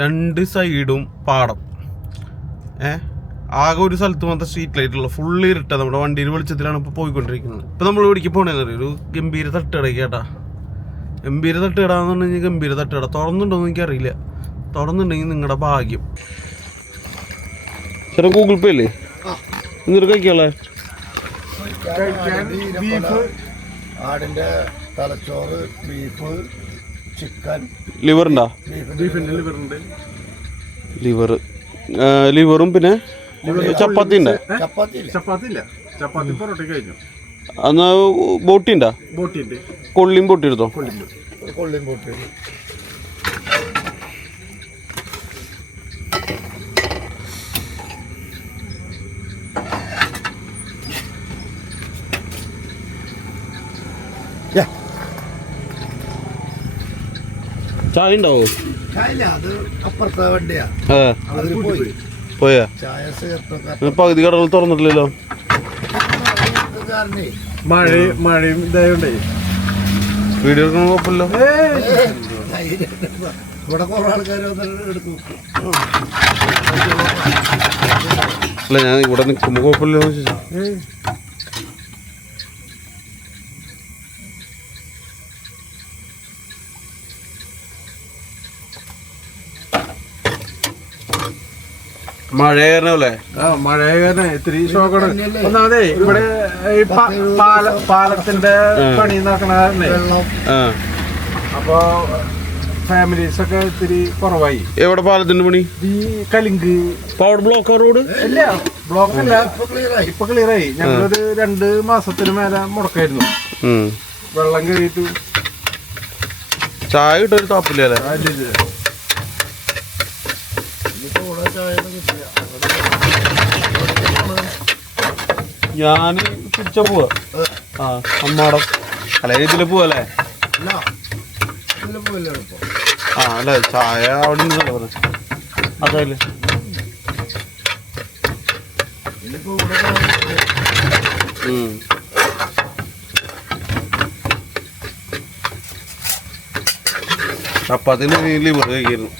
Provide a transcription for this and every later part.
രണ്ട് സൈഡും പാടം. ആകെ ഒരു സ്ഥലത്ത് മാത്രം സ്ട്രീറ്റ് ലൈറ്റ് ഉള്ള ഫുള്ള് ഇരുട്ട. നമ്മുടെ വണ്ടിയിൽ വെളിച്ചത്തിലാണ് ഇപ്പോൾ പോയിക്കൊണ്ടിരിക്കുന്നത്. ഇപ്പം നമ്മൾ ഇവിടേക്ക് പോകണേന്ന് ഒരു ഗംഭീര തട്ടുകടയ്ക്ക് കേട്ടാ. ഗംഭീര തട്ടുകടാന്ന് പറഞ്ഞു കഴിഞ്ഞാൽ ഗംഭീര തട്ടുകട. തുറന്നുണ്ടോയെന്ന് എനിക്കറിയില്ല. തുറന്നുണ്ടെങ്കിൽ നിങ്ങളുടെ ഭാഗ്യം. ചേട്ടാ ഗൂഗിൾ പേ അല്ലേ എന്നിട്ട് കഴിക്കാളെ? ആടിന്റെ തലച്ചോറ്, ബീഫ്, ചിക്കൻ, ലിവർ ഉണ്ടോ? ലിവറും പിന്നെ ചപ്പാത്തി ഉണ്ടോ? ചപ്പാത്തി പൊറോട്ട കഴിഞ്ഞു. എന്നാ ബോട്ടി ഉണ്ടോ? കൊള്ളിയും ബോട്ടി എടുത്തോ. കൊള്ളിയും ബോട്ടി ചായ ഉണ്ടാവോ? അത് അപ്പുറത്തെ വണ്ടിയാ. പോയാ പകുതി കടകൾ തുറന്നിട്ടില്ലല്ലോ. മഴയും ഇതായോണ്ടേ വീഡിയോ എടുക്കണ കുഴപ്പമില്ലോ. ഇവിടെ കുറെ ആൾക്കാർ എടുത്തു. അല്ല ഞാൻ ഇവിടെ നിൽക്കുമ്പോ കുഴപ്പമില്ലോ. മഴ കാരണല്ലേ? മഴ കാരണം ഇത്തിരി ഷോക്കാണ്. ഒന്നാമതേ ഇവിടെ ഈ പാലത്തിന്റെ പണി നടക്കണ കാരണേ അപ്പൊ ഫാമിലീസ് ഒക്കെ ഇത്തിരി കുറവായി. എവിടെ പാലത്തിന്റെ പണി? ഈ കലിങ്ക് അവിടെ ബ്ലോക്ക് റോഡ് ഇല്ല, ബ്ലോക്ക് അല്ല, ഇപ്പൊ ക്ലിയറായി. ഞങ്ങളൊരു 2 മാസത്തിന് മേലെ മുടക്കായിരുന്നു വെള്ളം കയറിയിട്ട്. ചായ കിട്ടൊരു താപ്പില്ലേ? ഞാന് തിരിച്ച പോവാ. അമ്മാടം അല്ല ഇതില് പോവല്ലേ? അല്ല ചായ അവിടെ നിന്നല്ലേ പറഞ്ഞത്? അതല്ലേ ചപ്പാത്തിന് ലിവർ കഴിക്കായിരുന്നു.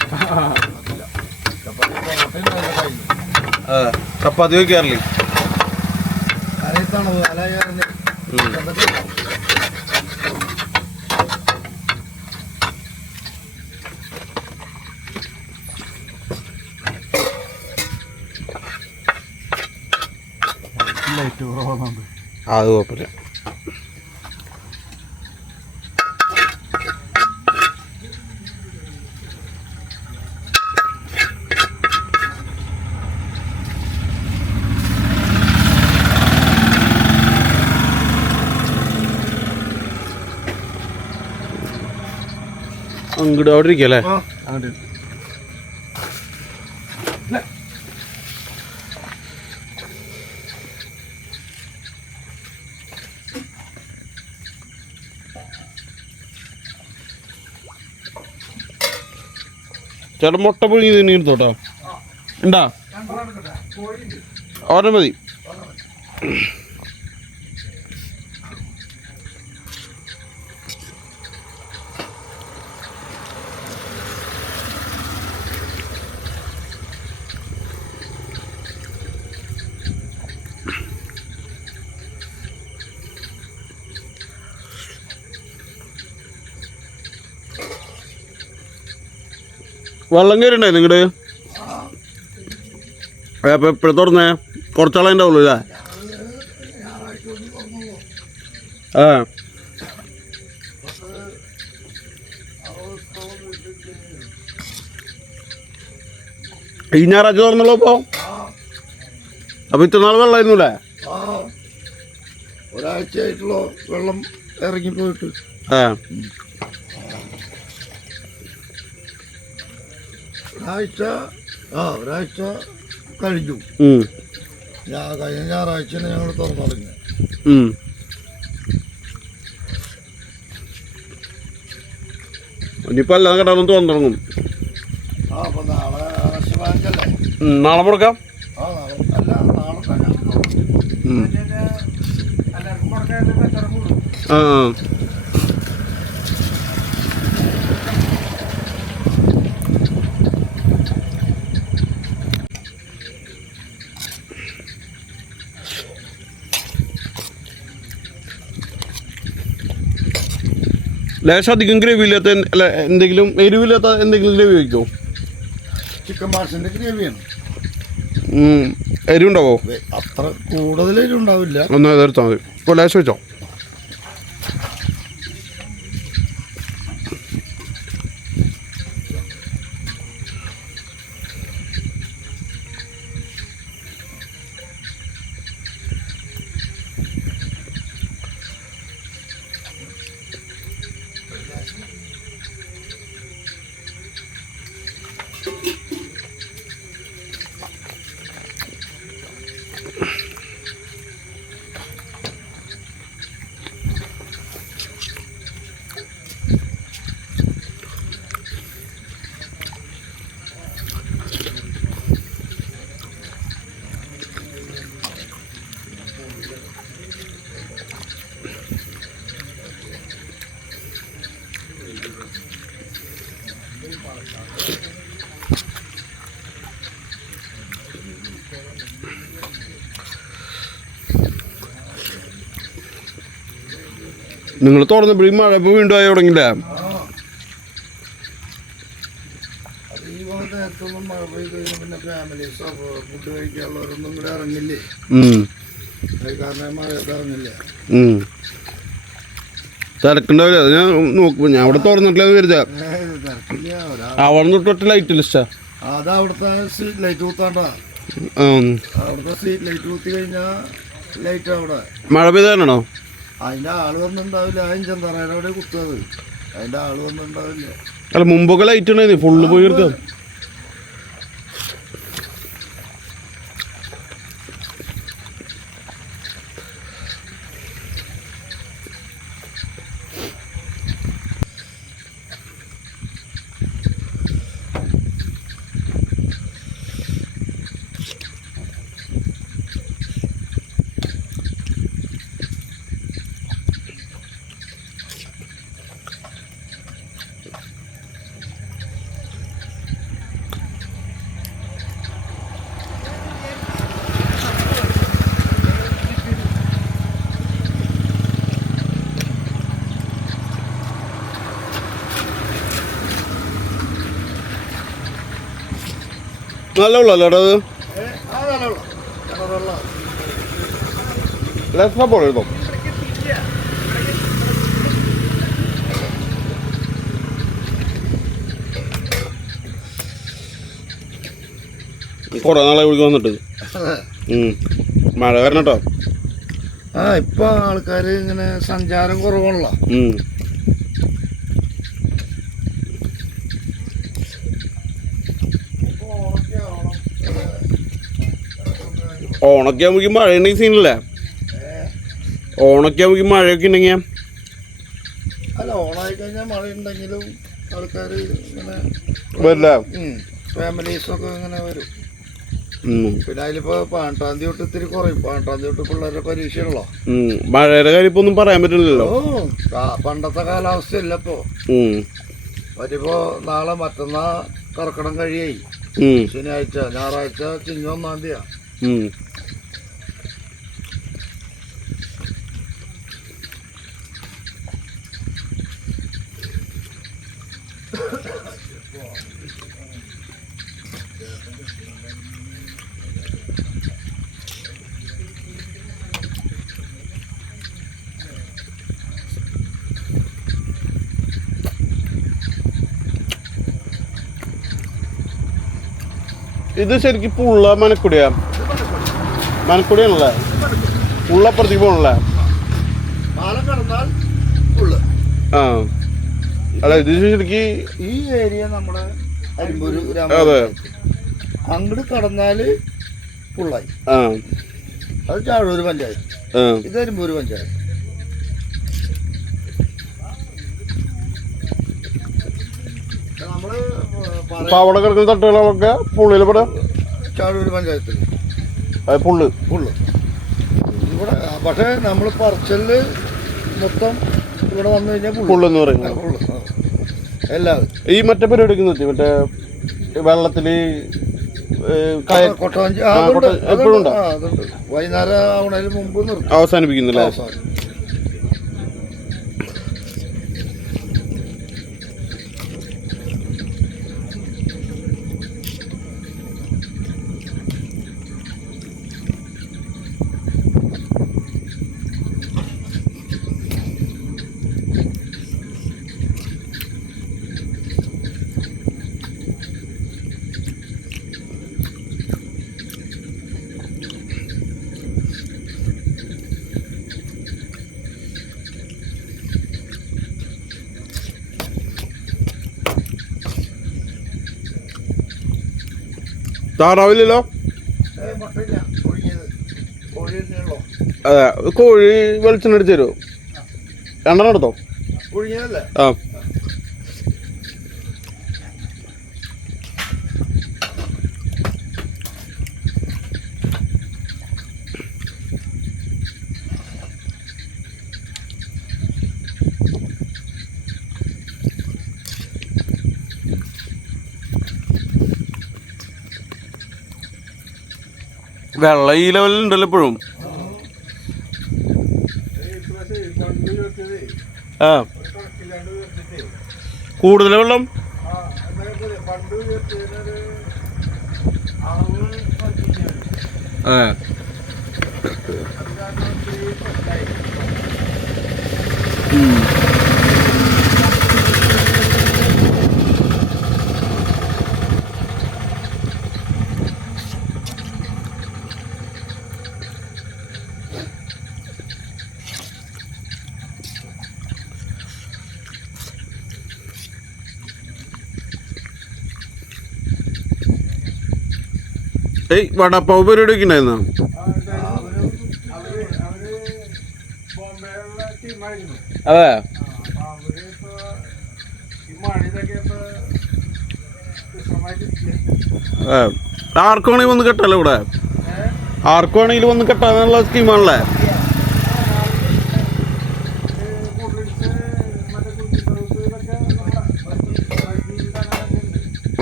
ചപ്പാത്തി വയ്ക്കാറില്ലേ? അത് കുഴപ്പമില്ല. അങ്ങോട്ട് അവിടെ ഇരിക്കല്ലേ? ചേട്ടൻ മുട്ട പുഴുങ്ങി തിന്നിരുത്തോട്ടോ. ഉണ്ടാ ഓരോ മതി. വെള്ളം കയറിണ്ടായി നിങ്ങട്? അപ്പം എപ്പോഴും തുറന്നേ? കുറച്ചാളെ ഉണ്ടാവുള്ളൂ അല്ലേ? ഈ ഞായറാഴ്ച തുറന്നുള്ളൂ ഇപ്പോൾ? അപ്പം ഇത്ര നാൾ വെള്ളമായിരുന്നു അല്ലേ? ഒരാഴ്ചയായിട്ടുള്ള വെള്ളം ഇറങ്ങിപ്പോയിട്ട്. ഒരാഴ്ച കഴിഞ്ഞു. കഴിഞ്ഞ ഞായറാഴ്ചയാണ് ഞങ്ങൾ തുറന്നു തുടങ്ങിയത്. ഇനിയിപ്പോൾ എല്ലാ കടകളും തുറന്നു തുടങ്ങും. അപ്പൊ നാളെ ബാങ്കല്ലേ? നാളെ മുടക്കാം. ലേശം അധികം ഗ്രേവി ഇല്ലാത്ത അല്ല എന്തെങ്കിലും എരിവില്ലാത്ത എന്തെങ്കിലും ഗ്രേവി വയ്ക്കുമോ? ചിക്കൻ മാർസിന്റെ ഗ്രേവിയാണ്. എരിവുണ്ടാവോ? അത്ര കൂടുതൽ എരിവുണ്ടാവില്ല. ഒന്ന് എതിർത്താൽ മതി. ഇപ്പോൾ ലേശം വെച്ചോ. നിങ്ങൾ തുറന്നപ്പോഴും മഴ ഇപ്പോൾ വീണ്ടും ആയി തുടങ്ങില്ലേ? നേരത്തൊന്നും മഴ പെയ്ത് കഴിഞ്ഞാൽ പിന്നെ ഫാമിലീസോ ഫുഡ് കഴിക്കാനുള്ളവരൊന്നും ഇവിടെ ഇറങ്ങില്ലേ. കാരണം മഴയത്ത് ഇറങ്ങില്ല. തിരക്കുണ്ടാവില്ല. അത് ഞാൻ നോക്കും. ഞാൻ അവിടെ തുറന്നിട്ടില്ല കരുതാ. അവിടെ തൊട്ട് ലൈറ്റ് ലിസ്റ്റാ. അത് അവിടുത്തെ സ്ട്രീറ്റ് ലൈറ്റ് കുത്താണ്ടാ. അവിടുത്തെ സ്ട്രീറ്റ് ലൈറ്റ് കുത്തി കഴിഞ്ഞാൽ ലൈറ്റ് അവിടെ. മഴ പെയ്താണോ? അതിന്റെ ആള് വന്നിട്ടുണ്ടാവില്ല. ആ ചെന്തറയുടെ കുത്തത് അതിന്റെ ആള് വന്നിട്ടുണ്ടാവില്ല. അല്ല മുമ്പൊക്കെ ലൈറ്റ് ഉണ്ടായിരുന്നു. ഫുള്ള് പോയി എടുക്കാം. നല്ല വെള്ളമല്ലോ അത്. പോലെ എഴുതോ കുറെ നാളെ വിളിക്ക് വന്നിട്ട്. മഴ വരണം കേട്ടോ. ഇപ്പൊ ആൾക്കാര് ഇങ്ങനെ സഞ്ചാരം കുറവാണല്ലോ. ഓണൊക്കെ ആകുമ്പോഴേക്കും മഴ ഉണ്ടെങ്കിൽ സീനല്ലേ? ഓണൊക്കെ ആകുമ്പോഴേക്കും മഴയൊക്കെ ഉണ്ടെങ്കിൽ അല്ല ഓണായി കഴിഞ്ഞാൽ മഴ ഉണ്ടെങ്കിലും ആൾക്കാര് ഇങ്ങനെ വരില്ല. ഫാമിലീസൊക്കെ ഇങ്ങനെ വരും. പിന്നെ അതിലിപ്പോ 18-ാം തീയതി തൊട്ട് ഇത്തിരി കുറയും. 18-ാം തീയതി തൊട്ട് പിള്ളേരുടെ പരീക്ഷയാണല്ലോ. മഴയുടെ കാര്യം ഇപ്പൊ ഒന്നും പറയാൻ പറ്റില്ലല്ലോ. പണ്ടത്തെ കാലാവസ്ഥയല്ല ഇപ്പൊ. അതിപ്പോ നാളെ മറ്റന്നാ കർക്കിടം കഴിയായി. ശനിയാഴ്ച ഞായറാഴ്ച ചിങ്ങ 1-ാം തീയതിയാ. ഇത് ശരിക്കും പുള്ള മനക്കുടിയാ? മനക്കുടിയാണല്ലേ? പുള്ളപ്പുറത്തേക്ക് പോകണല്ലേ? അല്ല ഇത് ശരിക്ക് ഈ ഏരിയ നമ്മുടെ അരിമ്പൂര് ഗ്രാമം. അങ്ങോട്ട് കടന്നാല് പുള്ളായി. അത് ചാഴൂര് പഞ്ചായത്ത്. ഇത് അരിമ്പൂര് പഞ്ചായത്ത്. അവിടെ കിടക്കുന്ന തട്ടുകളൊക്കെ പുള്ളിയില് പെടാം. ചാഴൂര് പഞ്ചായത്തിൽ പുള്ള് ഇവിടെ. പക്ഷെ നമ്മൾ പറച്ചല് മൊത്തം ഇവിടെ വന്നു കഴിഞ്ഞാൽ പുള്ളെന്ന് പറയുന്നത്. എല്ലാവരും ഈ മറ്റേ പരിപാടിക്ക് നിർത്തി മറ്റേ വെള്ളത്തില് കൊട്ടവഞ്ചി എപ്പോഴും ഉണ്ടോ? വൈകുന്നേരം ആവണതിന് മുമ്പ് നിർത്തി അവസാനിപ്പിക്കുന്നില്ല. താറാവില്ലല്ലോ. മുട്ടയില്ല, ഒഴുകിയത് കോഴി തന്നെയുള്ളൂ. അതെ, കോഴി വെളിച്ചെണ്ണ അടിച്ചു തരുമോ? 2 എടുത്തോ. ഒഴുകിയതല്ലേ? ആ, വെള്ള ഈ ലെവലുണ്ടല്ലോ ഇപ്പോഴും. ആ, കൂടുതൽ വെള്ളം. ആ, ഏയ് വടപ്പാവ് പരിപാടി ഒക്കെ ഉണ്ടായിരുന്നോ? അതെ, ആർക്കും വേണമെങ്കിൽ വന്ന് കെട്ടല്ലോ ഇവിടെ. ആർക്കും വേണമെങ്കിലും വന്ന് കെട്ടാന്നുള്ള സ്കീമാണല്ലേ?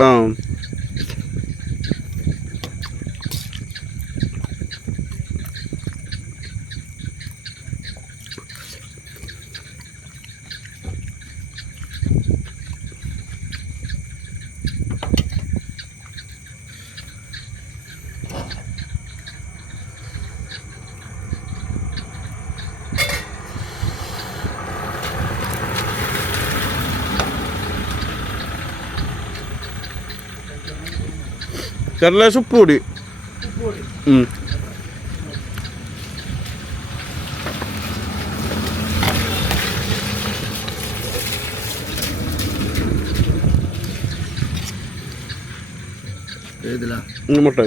ആ, ചെറുലേശം ഉപ്പ് പൊടി. ഏതിലാ? മുട്ട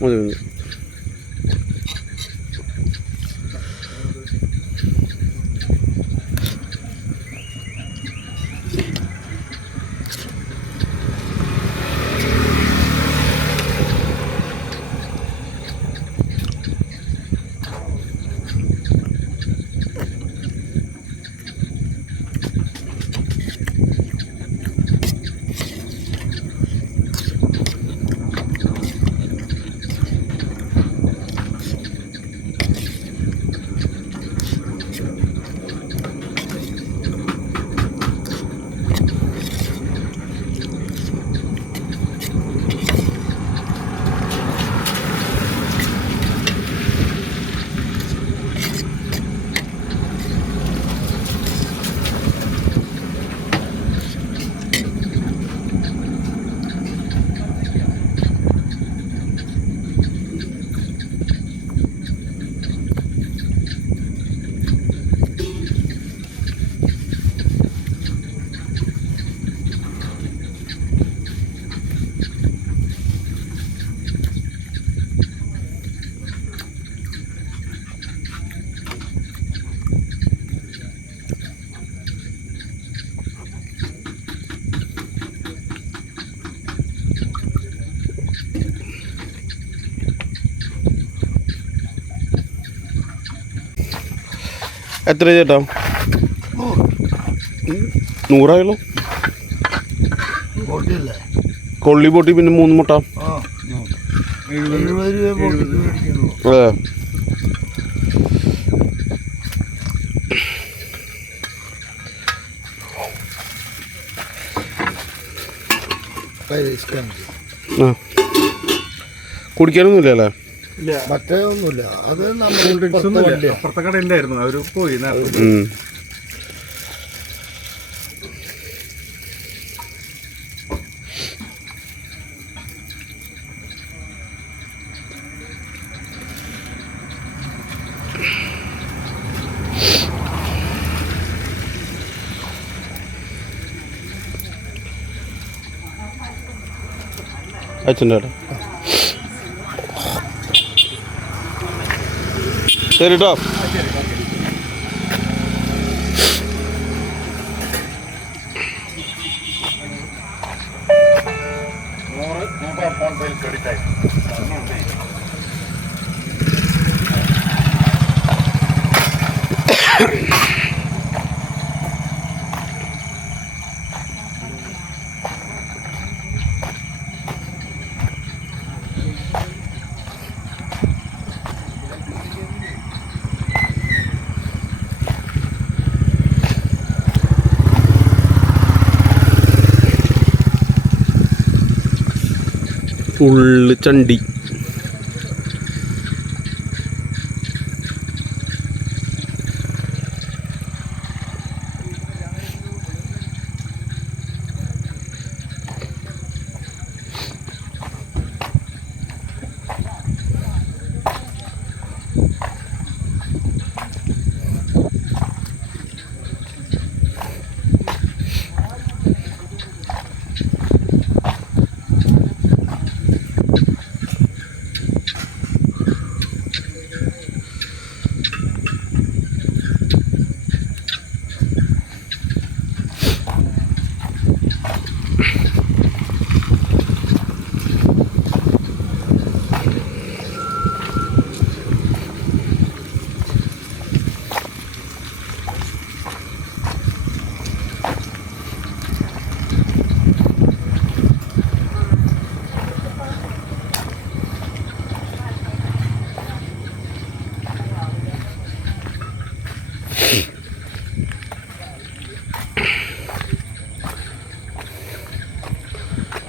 മതി മതി. എത്ര ചേട്ടാ? 100 ബോട്ടിയല്ലേ? കൊള്ളി പൊട്ടി പിന്നെ 3 മുട്ട. 70 രൂപ ബോട്ടിൽ മേടിക്കുള്ളൂ. അതെ, ആ, കുടിക്കാനൊന്നുമില്ല അല്ലേ? മറ്റേ ഒന്നുമില്ല. അത് അപ്പുറത്തെ കടയിലായിരുന്നു, അവര് പോയി. അച്ഛൻ്റെ അവിടെ. ശരി കേട്ടോ. ഫുള്ള് ചണ്ടി.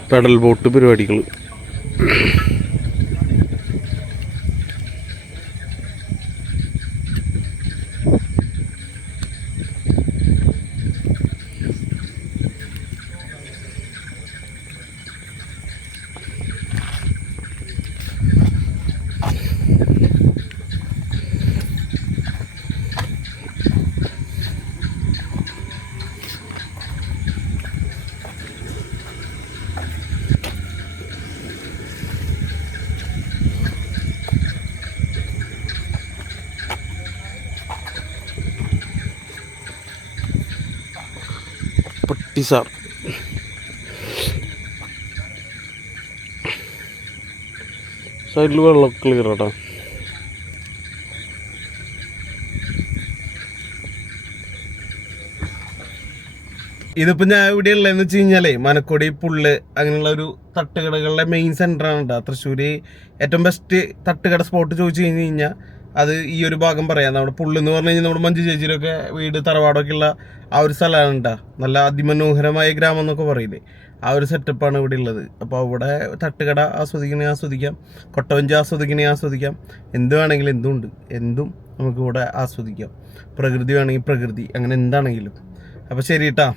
പെഡൽ ബോട്ട് പരിപാടികൾ. പട്ടിസാർ സൈഡിൽ വെള്ളം ക്ലിയർ ആട്ടോ. ഇതിപ്പോൾ ഞാൻ ഇവിടെ ഉള്ളതെന്ന് വെച്ച് കഴിഞ്ഞാലേ മനക്കോടി പുള്ള് അങ്ങനെയുള്ള ഒരു തട്ടുകടകളുടെ മെയിൻ സെൻ്ററാണ് കേട്ടോ. തൃശ്ശൂർ ഏറ്റവും ബെസ്റ്റ് തട്ടുകട സ്പോട്ട് ചോദിച്ചു കഴിഞ്ഞ് കഴിഞ്ഞാൽ അത് ഈ ഒരു ഭാഗം പറയാം. നമ്മുടെ പുള്ളെന്ന് പറഞ്ഞു കഴിഞ്ഞാൽ നമ്മുടെ മഞ്ജു ചേച്ചിയിലൊക്കെ വീട് തറവാടൊക്കെ ഉള്ള ആ ഒരു സ്ഥലമാണ് കേട്ടോ. നല്ല അതിമനോഹരമായ ഗ്രാമം എന്നൊക്കെ പറയില്ലേ, ആ ഒരു സെറ്റപ്പാണ് ഇവിടെ ഉള്ളത്. അപ്പോൾ അവിടെ തട്ടുകട ആസ്വദിക്കണേ ആസ്വദിക്കാം, കൊട്ടവഞ്ചി ആസ്വദിക്കണേ ആസ്വദിക്കാം, എന്ത് വേണമെങ്കിലും എന്തുണ്ട്, എന്തും നമുക്ക് ഇവിടെ ആസ്വദിക്കാം. പ്രകൃതി വേണമെങ്കിൽ പ്രകൃതി, അങ്ങനെ എന്താണെങ്കിലും. അപ്പോൾ ശരി കേട്ടോ.